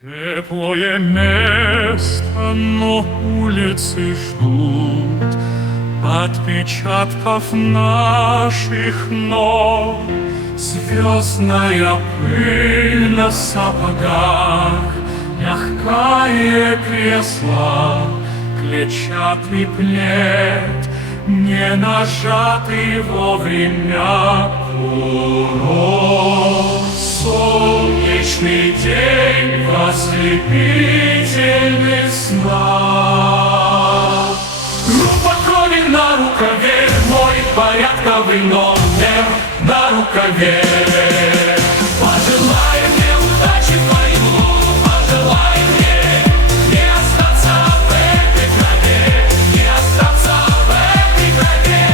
Теплое место, но улицы ждут отпечатков наших ног. Звездная пыль на сапогах, мягкое кресло, клетчатый плед, не нажатый вовремя курок. Солнечный день в ослепительных снах. Группа крови на рукаве, мой порядковый номер на рукаве. Пожелай мне удачи в бою, пожелай мне не остаться в этой крови, не остаться в этой крови.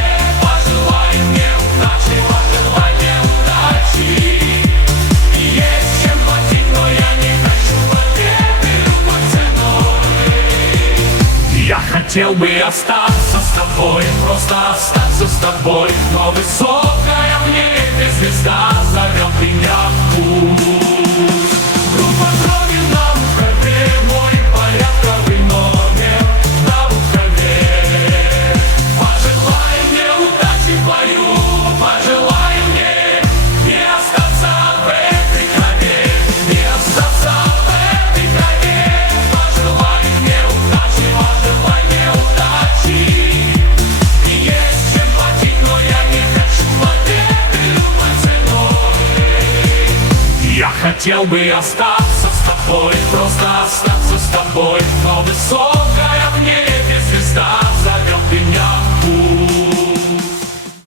Пожелай мне удачи, пожелай мне удачи. Есть чем платить, но я не хочу победы любой ценой. Я хотел бы остаться с тобой, просто остаться с тобой, но высокая в небе звезда зовет меня в путь. Группа крови на рукаве, мой порядковый номер на рукаве. Пожелай мне удачи в бою, пожелай мне не остаться в этой крови, не остаться в этой крови. Пожелай мне удачи, пожелай мне удачи. Есть чем платить, но я не хочу победы любой ценой. Я хотел бы остаться с тобой, просто остаться с тобой, но высокая в небе звезда зовет меня.